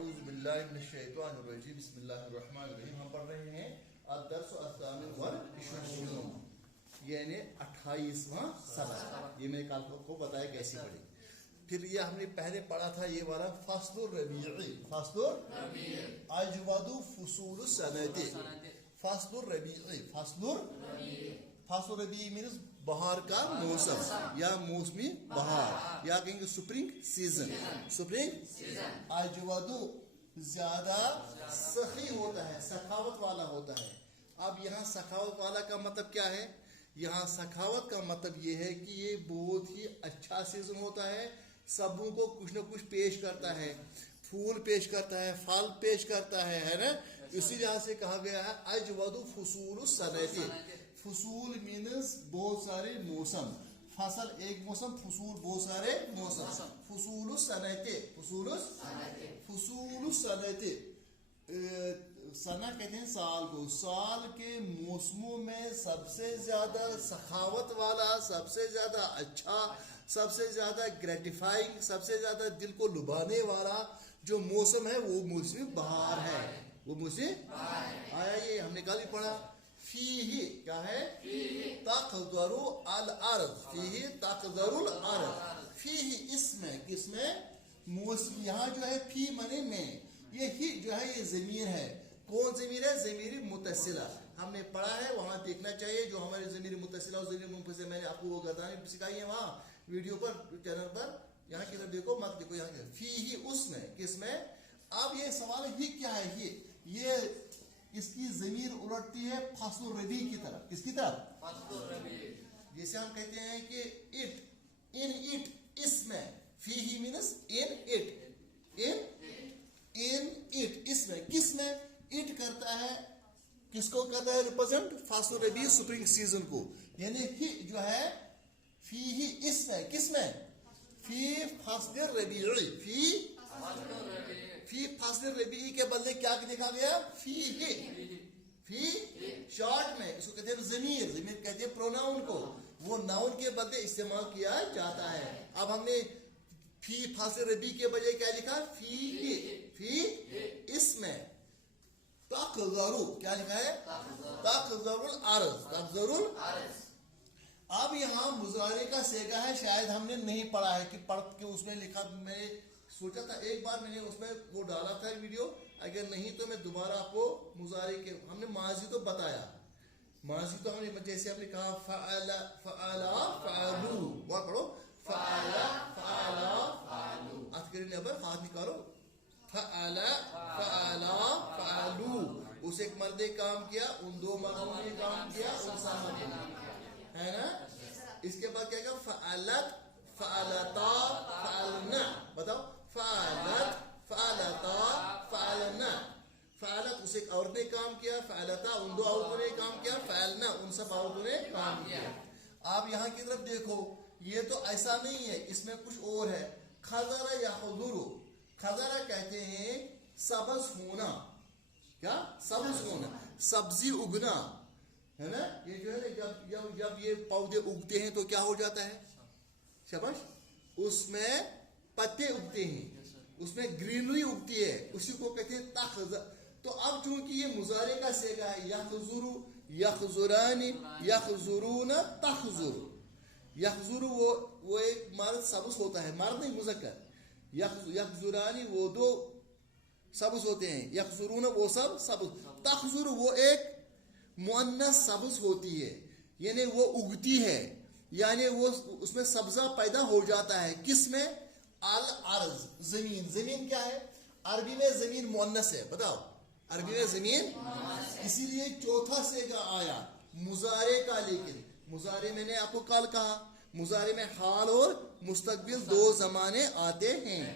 اعوذ باللہ من الشیطان الرجیم بسم اللہ الرحمن الرحیم. ہم پڑھ رہے ہیں الدرس الثامن والعشرون یعنی 28واں سبق. یہ میں نے کل کو بتایا کیسے پڑھی. پھر یہ ہم نے پہلے پڑھا تھا یہ والا فصل الربیع. فصل الربیع اجود فصول السنۃ. فصل الربیع فصل الربیع مینز بہار کا موسم یا موسمی بہار یا کہیں گے سپرنگ سیزن. سپرنگ اجود زیادہ سخی ہوتا ہے, سخاوت والا ہوتا ہے. اب یہاں سخاوت والا کا مطلب کیا ہے؟ یہاں سخاوت کا مطلب یہ ہے کہ یہ بہت ہی اچھا سیزن ہوتا ہے, سبوں کو کچھ نہ کچھ پیش کرتا ہے, پھول پیش کرتا ہے, پھل پیش کرتا ہے نا. اسی لحاظ سے کہا گیا ہے اجود فصول السنۃ. فصول مینز بہت سارے موسم, فصل ایک موسم, فصول بہت سارے موسم. فصول السنۃ, فصول السنۃ سنہ کہتے ہیں سال کو. سال کے موسموں میں سب سے زیادہ سخاوت والا, سب سے زیادہ اچھا, سب سے زیادہ گریٹیفائنگ, سب سے زیادہ دل کو لبانے والا جو موسم ہے وہ موسم بہار ہے. وہ موسم آیا, یہ ہم نے کل بھی پڑھا. فیہ کیا ہے؟ تقدر الارض. فیہ تقدر الارض. فیہ اس میں, کس میں؟ موسم. یہاں جو ہے فی معنی میں, یہ ہی جو ہے یہ ضمیر ہے. کون ضمیر ہے؟ ضمیر متصلہ. ہم نے پڑھا ہے, وہاں دیکھنا چاہیے جو ہمارے ضمیر متصلہ اور ضمیر منفصل میں نے آپ کو وہ گردانیں سکھائی ہیں وہاں ویڈیو پر, چینل پر. یہاں کی طرف دیکھو, مت دیکھو, یہاں فی ہی اس میں, کس میں. اب یہ سوال ہی کیا ہے؟ یہ اس کی ضمیر الٹتی ہے فصل الربیع کی طرف. کس کی طرف؟ فصل الربیع. جیسے ہم کہتے ہیں کہ اٹ, ان اٹ, اس میں. فی he means in it, in it, اس میں. کس میں اٹ کرتا ہے؟ کس کو کرتا ہے ریپرزینٹ؟ فصل الربیع, سپرنگ سیزن کو. یعنی ہی جو ہے فی ہی اس میں, کس میں؟ فی فصل الربیع. فی فصل الربیع کے بدلے کیا لکھا گیا؟ فی ہی. فی شارٹ میں اس کو کہتے ہیں ضمیر. ضمیر کہتے ہیں پروناؤن کو. وہ ناؤن کے بدلے استعمال کیا جاتا ہے. اب ہم نے فی فصل الربیع کے بجائے کیا لکھا؟ فی ہی. فی اس میں. تقدر کیا لکھا ہے؟ تقدر الارض. تقدر الارض. اب یہاں مضارع کا صیغہ ہے, شاید ہم نے نہیں پڑھا ہے کہ پڑھ کے اس میں لکھا. میں سوچا تھا ایک بار میں نے اس میں وہ ڈالا تھا ویڈیو, اگر نہیں تو میں دوبارہ آپ کو مضارع کے, ہم نے ماضی تو بتایا, ماضی تو ہم نے جیسے ہم نے کہا فعل فعلا فعلو, وہ پڑھو فعلا فعلا فعلو. اذکر نبر ہاتھ نکالو. فعل فعلا فعلو, اس ایک مرد نے کام کیا, ان دو مردوں نے کام کیا, ان سب مردوں نے, ہے نا. اس کے بعد کیا کہا؟ فعلت فعلتا فعلنا. بتاؤ. فعلت فعلتا فعلنا. فعلت اس ایک عورت نے کام کیا, فعلتا ان دو عورتوں نے کام کیا, فعلنا ان سب عورتوں نے کام کیا. آپ یہاں کی طرف دیکھو, یہ تو ایسا نہیں ہے, اس میں کچھ اور ہے. خضر یخضر. خضر کہتے ہیں سبز ہونا. کیا؟ سبز ہونا, سبزی اگنا, ہے نا. یہ جو ہے نا جب یہ پودے اگتے ہیں تو کیا ہو جاتا ہے؟ شاباش. اس میں پتے اگتے ہیں, اس میں گرینری اگتی ہے, اسی کو کہتے ہیں تخضر. تو اب چونکہ یہ مضارع کا صیغہ ہے, یخضر یخضران یخضرون تخضر. یخضر وہ ایک مرد سبز ہوتا ہے, مرد نہیں مذکر. یخضران وہ دو سبز ہوتے ہیں, یخضرون وہ سب سبز. تخضر وہ ایک مؤنث سبز ہوتی ہے, یعنی وہ اگتی ہے, یعنی وہ اس میں سبزہ پیدا ہو جاتا ہے. کس میں؟ الارض, زمین. زمین کیا ہے؟ عربی میں زمین مؤنث ہے. بتاؤ, عربی میں زمین, اسی لیے چوتھا صیغہ آیا مضارع کا. لیکن مضارع میں نے آپ کو کل کہا, مضارع میں حال اور مستقبل دو زمانے آتے ہیں.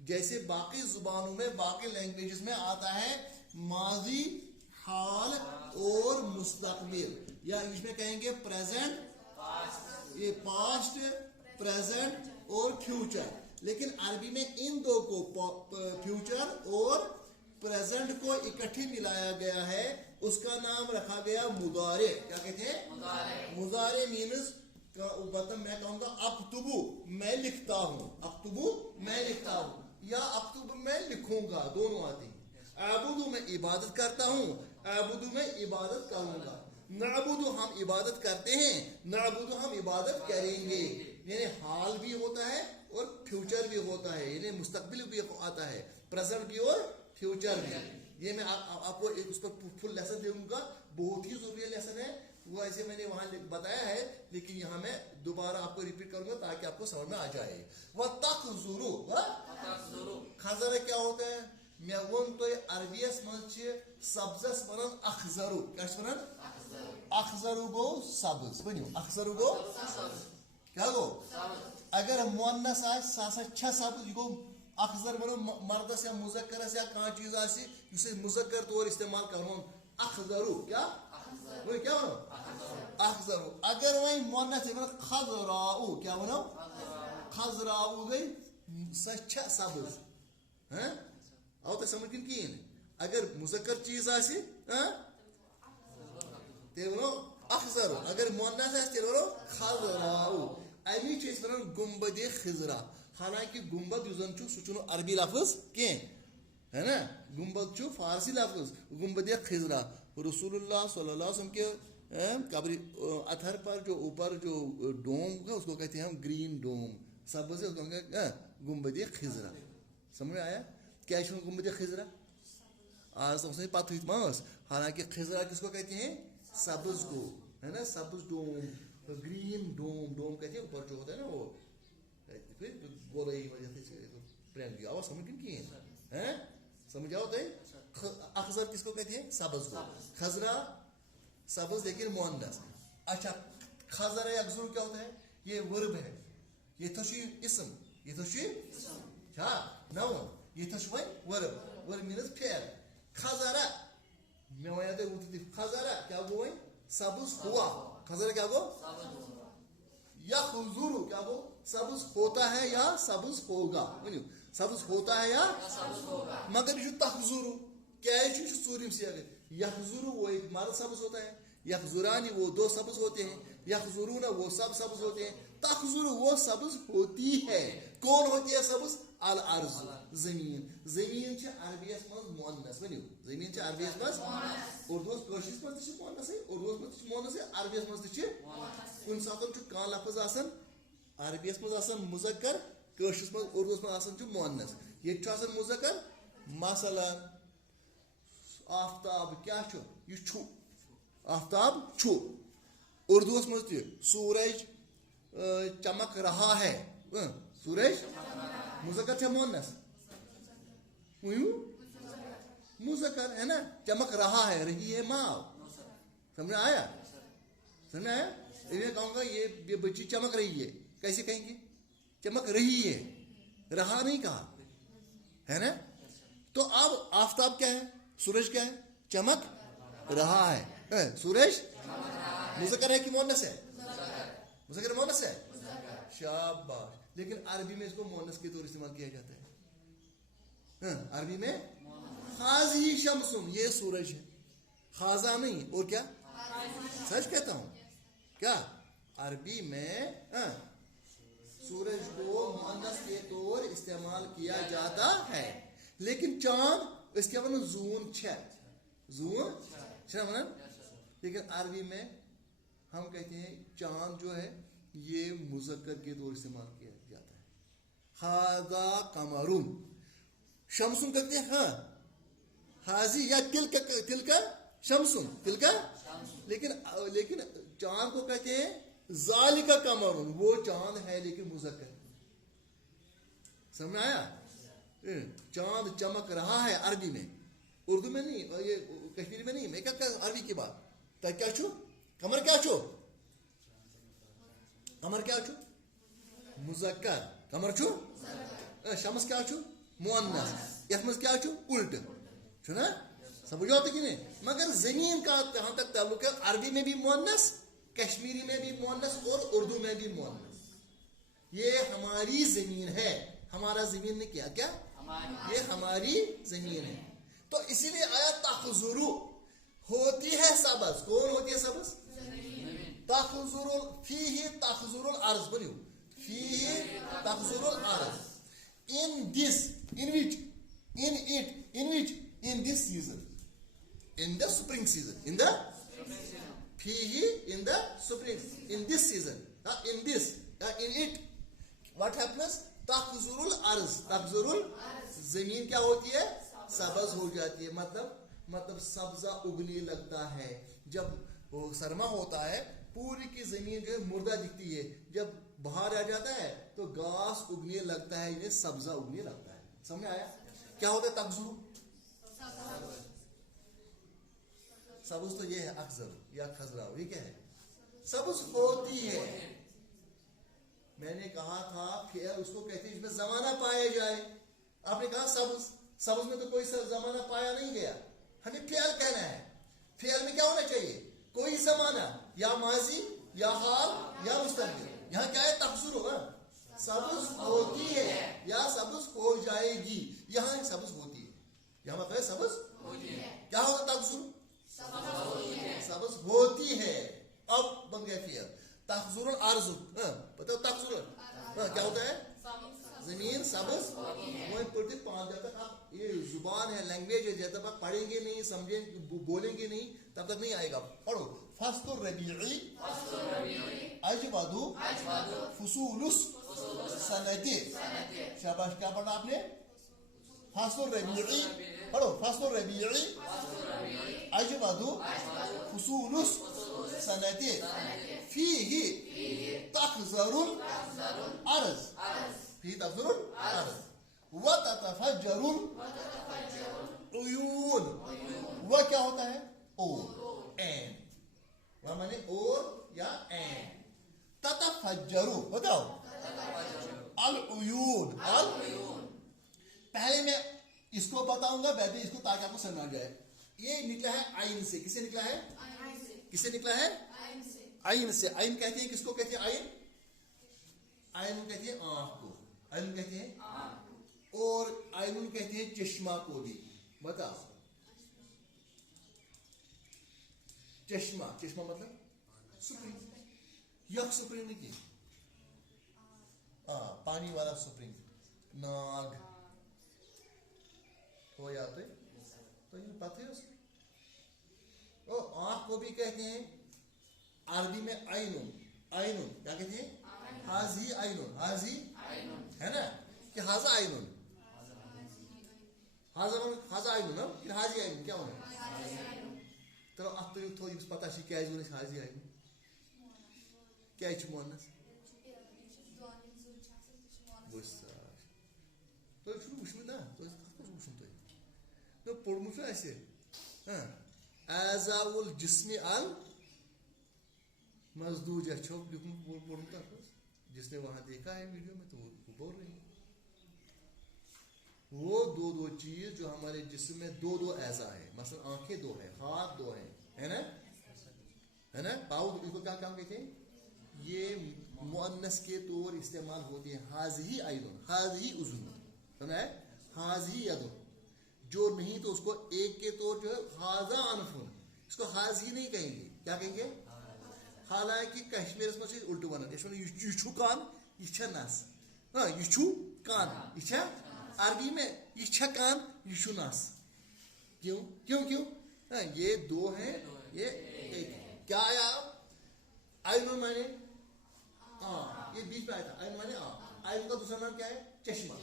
جیسے باقی زبانوں میں, باقی لینگویجز میں آتا ہے ماضی, حال اور مستقبل, یا انگلش میں کہیں گے پریزنٹ, یہ پاسٹ, پریزنٹ اور فیوچر. لیکن عربی میں ان دو کو, فیوچر اور پریزنٹ کو اکٹھے ملایا گیا ہے. اس کا نام رکھا گیا مضارع. کیا کہتے ہیں؟ مضارع مینز میں کہوں گا اکتبو, میں لکھتا ہوں. اکتبو, میں لکھتا ہوں. या अक्तुब में लिखूंगा, दोनों आते हैं। आबुदु में इबादत करता हूँ, आबुदु में इबादत करूंगा। नाबुदु हम इबादत करते हैं, नाबुदु हम इबादत करेंगे। यानी हाल भी होता है और फ्यूचर भी होता है, यानी मुस्तकबिल भी आता है, प्रेजेंट भी और फ्यूचर भी। ये मैं आपको उस पर फुल लेसन दूंगा, बहुत ही जरूरी लेसन है वो, ऐसे मैंने वहां बताया है, लेकिन यहाँ मैं दोबारा आपको रिपीट करूंगा ताकि आपको समझ में आ जाए। वह तखजुरु, खजरा क्या होता है? मैं वन तो अरबियस मज सब्जस बनन अखजरु, क्या बनन अखजरु गो सब्ज, बनो अखजरु गो क्या गो, अगर मुअन्नस आए सासा छ सब्ज गो अखजर बनो मर्दस या मुजक्करस या कहाँ चीज आसी उसे मुजक्कर तौर इस्तेमाल करो अखजरु, क्या वो क्या बनो अखजरु। अगर वही मुअन्नस है बनो खजराउ, क्या बनो खजराउ गई छ सब्ज हैं, आओ तो समझ की। अगर मुजक्कर चीज आसी तेरे बनो अखजरु, अगर मुअन्नस है तेरे बनो खजराउ। अमी चीज बनो गुंबदे खिजरा, हालांकि गुंबद युजन छु सुचुनो अरबी लफ्ज के है ना, गुंबद छु फारसी लफ्ज गुंबदे खिजरा। रसूलुल्लाह सल्लल्लाहु अलैहि वसल्लम के कब्र अथर पर जो ऊपर जो डोम है उसको कहते हैं हम ग्रीन डोम, सब्ज से उसको कहते हैं गुंबदे खिजरा। समझ में आया क्या है गुंबदे खिजरा? आज तो उसने बात हुई मास, हालांकि खिजरा किसको कहते हैं? सब्ज को, है ना, सब्ज डोम, ग्रीन डोम, डोम कहते हैं ऊपर जो होता है ना वो, फिर गोलाई वजह से प्रेम की आवाज समझ की है, समझ आओ तो अखजर किसको कहते हैं? सब्ज को। खजरा सब्ज लेकिन मुअन्नस। अच्छा खजरा अखजर क्या होता है? ये वर्ब है, ये तशी इसम, ये तशी क्या नाउन, ये तशवई वर्ब, वर्ब मीन्स फेल। खजरा मैं वहां तो खजरा क्या वो सब्ज हुआ, खजरा क्या वो या खुजूर क्या वो सब्ज होता है या सब्ज होगा, सब्ज होता है या मगर ये तखजुर क्या है? सूर्य से अगर यखजुर वो एक मर्द सब्ज होता है, यखजुरानी वो दो सब्ज होते हैं, यखजुरूना वो सब सब्ज होते हैं, तखजुर वो सब्ज होती है। कौन होती है सब्ज? अल अर्ज, जमीन। जमीन छ अरबियस मज मुअन्नस, बनो जमीन छ अरबियस मज उर्दू कशिस मज छ मुअन्नस है, उर्दू मज छ मुअन्नस है, अरबियस मज छ कुन सातन छ का लफ्ज आसन अरबियस मज आसन मुजक्कर, कशिस मज उर्दू मज आसन छ मुअन्नस। ये छ आसन मुजक्कर, मसलन आफ्ताब क्या छ? ये छु आफ्ताब छु, उर्दू मज त सूरज चमक रहा है, सूरज मुजक्कर छ मुअन्नस, मुजक्कर है ना, चमक रहा है, रही है माँ। समझ में आया? समझ में आया? मैं कहूंगा ये बच्ची चमक रही है, कैसे कहेंगे? चमक रही है, रहा नहीं कहा, है ना। तो अब आफ्ताब क्या है? सूरज क्या है? चमक रहा है, सूरज मुजक्कर है कि मुअन्नस है? मुजक्कर मुअन्नस है, शाबाश। लेकिन अरबी में इसको मुअन्नस के तौर इस्तेमाल किया जाता है, अरबी में खाजी शम्सुन, ये सूरज है, खाजा नहीं और क्या, सच कहता हूं क्या, अरबी में सूरज को मुअन्नस के तौर इस्तेमाल किया जाता है। लेकिन चांद इसके वन जून छ, जून छ, लेकिन अरबी में हम कहते हैं चांद जो है ये मुजक्कर के तौर इस्तेमाल किया जाता है। हादा कमरुन, शमसुन कहते हैं हाँ हाजी या तिलका शमसुन, तिलका, लेकिन चांद को कहते हैं जालिका कमरुन, वो चांद है लेकिन मुजक्कर। समझ आया? चांद चमक रहा है अरबी में, उर्दू में नहीं, ये कश्मीरी में नहीं, मैं क्या अरबी की बात। क्या छो कमर, क्या छो कमर, क्या छो मुजक्कर, कमर छो शमस क्या छो मुअन्नस, इसमें क्या छो उल्ट छो ना, समझो तो कि नहीं। मगर जमीन का जहां तक ताल्लुक है अरबी में भी मुअन्नस, कश्मीरी में भी मुअन्नस और उर्दू में भी मुअन्नस। ये हमारी जमीन है, हमारा जमीन ने किया क्या, ये हमारी जमीन है। तो इसीलिए आया तखजुरु, होती है सब्ज, कौन होती है सब्ज? तखजुरुल फीही तखजुरुल अर्ज, बनो फीही तखजुरुल अर्ज। in this, in which, in it, in which, in this season, in the spring season, in the fihi, in the spring, in this season, in this, in it, what happens? तखजुरुल अर्ज, तखजुरुल जमीन क्या होती है? सब्ज हो जाती है, मतलब सब्जा उगने लगता है. जब वो सरमा होता है पूरी की जमीन जो है मुर्दा दिखती है, जब बाहर आ जाता है तो घास उगने लगता है, इन्हें सब्जा उगने लगता है. समझ आया क्या होता है तखजुरु? सब्ज तो ये है अखजर या खजरा, ये क्या है? सब्ज होती है. मैंने कहा था फिर उसको कहते हैं इसमें जमाना पाया जाए. आपने कहा सब्ज, सब्ज में तो कोई जमाना पाया नहीं गया. हमें फ़ियल कहना है. फ़ियल में क्या होना चाहिए? कोई जमाना, या माजी या हाल या मुस्तकबिल. यहाँ क्या है? तखजुर होगा. सब्ज होती है या सब्ज हो जाएगी. यहाँ सब्ज होती है, यहाँ मतलब है सब्ज होती है. क्या होगा तखजुर? सब्ज होती है. अब बन गया फ़ियल. तखजुरुल अर्ज़, बताओ तखजुरुल क्या होता है? जमीन सब्ज. वो पढ़ते 5 जब तक आप ये जुबान है, लैंग्वेज है, जब तक आप पढ़ेंगे नहीं, समझेंगे, बोलेंगे नहीं, तब तक नहीं आएगा. पढ़ो. फस्लुर रबीई अजवदु फुसूलुस सनती. शाबाश. क्या पढ़ा आपने? फस्लुर रबीई. पढ़ो. फस्लुर रबीई अजवदु फुसूलुस सनती फीही तखजुरुल अर्ज़. फीही तखजुरुल अर्ज़ व ततफज्जरुल उयून. वह क्या होता है? और, एन. वह माने और या एन. ततफज्जरु, बताओ. अल उयून. अल पहले मैं इसको बताऊंगा, बाद में इसको, ताकि आपको समझ आ जाए. ये निकला है आइन से. किसे निकला है? किसे निकला है? आइन से. आइन कहते हैं किसको? कहते हैं आइन. आइन कहते हैं आंख को. आइन कहते हैं, और आइन कहते हैं चश्मा को भी. बताओ. चश्मा, चश्मा मतलब स्प्रिंग. यक स्प्रिंग नहीं की, पानी वाला स्प्रिंग. नाग हो या तो ये पता है उसको. और आंख को भी कहते हैं अरबी में आइनुन. आइनुन क्या कहते हैं? हाजी आइनुन. हाजी है ना, कि हाजा आइनुन. हाजा आइनुन ना, कि हाजी आइनुन क्या होना? तो अब तो ये पता है क्या है हाजी आइनुन. क्या है मोहनस? तो शुरू मुश्किल ना, तो मुश्किल तो पढ़ मुश्किल ऐसे. हाँ, आज़ाउल जिस्मी अल मजदूज. अच्छा बोलता है, जिसने वहां देखा है वीडियो में तो वो बोल रहे हैं. वो दो चीज जो हमारे जिस्म में दो ऐसा है. मसलन आंखें 2 है, हाथ 2 है ना, है ना. पाँव, इनको क्या काम कहते हैं? ये मुअन्नस के तौर इस्तेमाल होते हैं. हाज़ी आइनुन, हाज़ी उज़ुन, समझा है? हाज़ी यदुन. जो नहीं तो उसको एक के तौर जो है हाजा अनफुन, इसको हाज़ी नहीं कहेंगे. क्या कहेंगे? हालांकि कश्मीर में उल्टू वन. यू कान यह नस. हाँ, यू कान, यह अरबी में यह कान, यू नस. क्यों क्यों क्यों? हाँ, ये 2 है, ये 1. क्या आया? आइनुन माने हाँ, ये बीच में आया था. आइनुन माने हाँ. आइनुन का दूसरा नाम क्या है? चश्मा.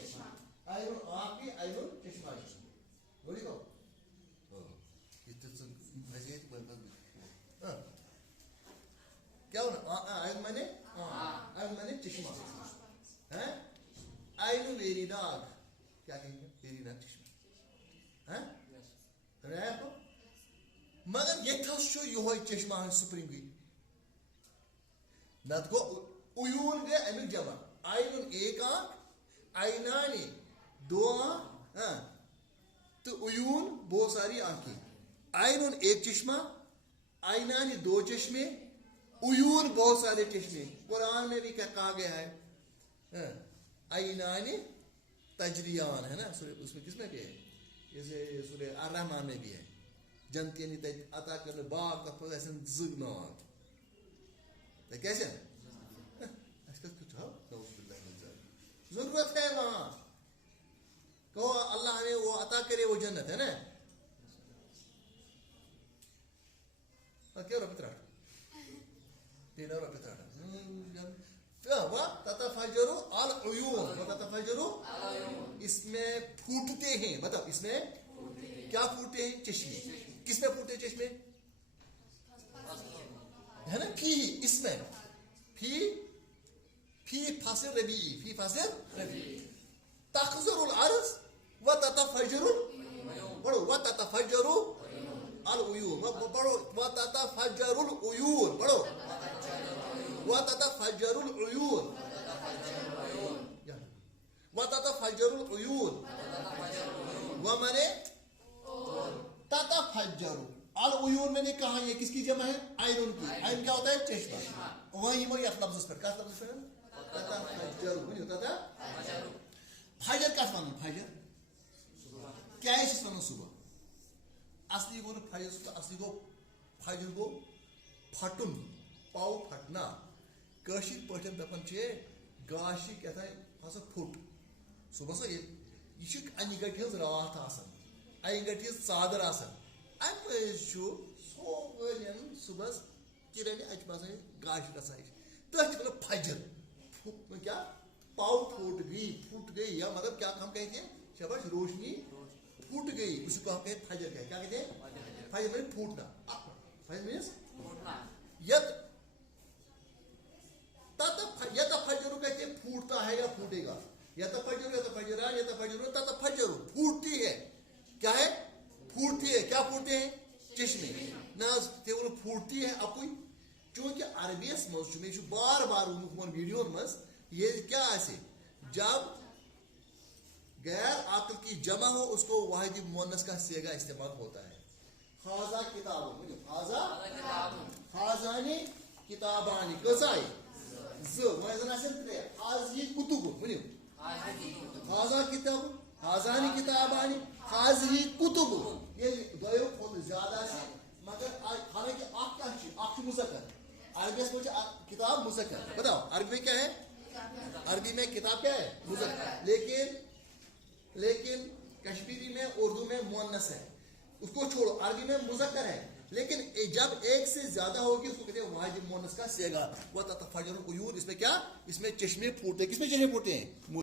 आइनुन आँख भी, आइनुन चश्मा. बोली को क्या होना? आइन माने आइन माने चश्मा है. आइन वेरी नाग, क्या कहेंगे? वेरी नाग चश्मा है. समझ आया आपको? मगर ये था शो यो चश्मा स्प्रिंग नत को उयून गए अमिक जमा. आइन एक आंख, आइनानी 2 आंख, तो उयून बहुत सारी आंखें. आइनुन एक चश्मा, आइनानी 2 चश्मे, उयून बहुत सारे चश्मे. कुरान में भी क्या कहा गया है? आइनानी तजरियान है ना, उसमें किसमें भी है? जैसे सूरह अर-रहमान में भी है. जनती नहीं अता करने बाग का फैशन जुगनाग. कैसे? जरूरत है वहां کہو اللہ ہمیں وہ عطا کرے وہ جنت ہے نا. کیا رپت راٹ تیرا رپت راٹ وَتَتَفَجَّرُ الْعُيُونُ وَتَتَفَجَّرُ اس میں پھوٹتے ہیں. مطلب اس میں کیا پھوٹتے ہیں؟ چشمے. کس میں پھوٹتے ہیں چشمے؟ ہے نا فی اس میں فی فصل ربیعی فی فصل ربیعی تخزر الارض وتتفجر پڑھو وتتفجر العیون پڑھو وتتفجر العیون پڑھو وتتفجر العیون وتتفجر العیون ومن تتفجر العیون میں نے کہا یہ کس کی جمع ہے؟ عین کی. عین کیا ہوتا ہے؟ چشمہ. وہیں وہ یہ لفظ پر کیا لفظ پر تتفجر نہیں ہوتا تھا. فجر کیا ونن فجر کیا ہے اس ونن صبح اصلی گو فجر اصلی گو فجر گو پھٹن پاؤ پھٹنا. کاشر پٹن دپان چھ گاشی کہتا ہے ہسا پھٹ صبح سا یہ انہ گٹہ ہز رات آسان انہ گٹہ ہز ژادر آسان ام سورین صبح کرن اتہ باسان گاش گژھان تھی ون فجر کیا پاؤ پھوٹ گئی یا مطلب کیا ہم کہتے ہیں شباش روشنی پھوٹ گئی اسی کو ہم کہتے ہیں فجر. کیا کہتے ہیں؟ فجر میں پھوٹنا. فجر مینس یتفجر کہتے ہیں پھوٹتا ہے یا پھوٹے گا. یتفجر یتفجران یتفجرون تتفجر پھوٹتی ہے. کیا ہے؟ پھوٹتی ہے. کیا پھوٹتے ہیں؟ چشمے. نہ پھوٹتی ہے اپوئی چونکہ عربیس مز میں بار بار ویڈیو مز یہ کیا ایسے جب غیر عاقل کی جمع ہو اس کو واحد مؤنث کا صیغہ استعمال ہوتا ہے. خاضہ کتاب خاضانی کتابانی کسائی حاضی کتب ونیو خاضہ کتاب خاضانی کتابانی حاضی کتب یہ دو کھول زیادہ سے مگر حالانکہ آپ مذکر عربی میں کتاب مذکر. بتاؤ عربی میں کیا ہے؟ عربی میں کتاب کیا ہے؟ مذکر. لیکن کشمیری میں اردو میں مؤنث ہے. اس کو چھوڑو عربی میں مذکر ہے لیکن جب ایک سے زیادہ ہوگی اس کو کہتے ہیں واحد مؤنث کا صیغہ. وتتفجر العیون اس میں کیا؟ اس میں چشمے پھوٹتے. کس میں چشمے پھوٹتے ہیں؟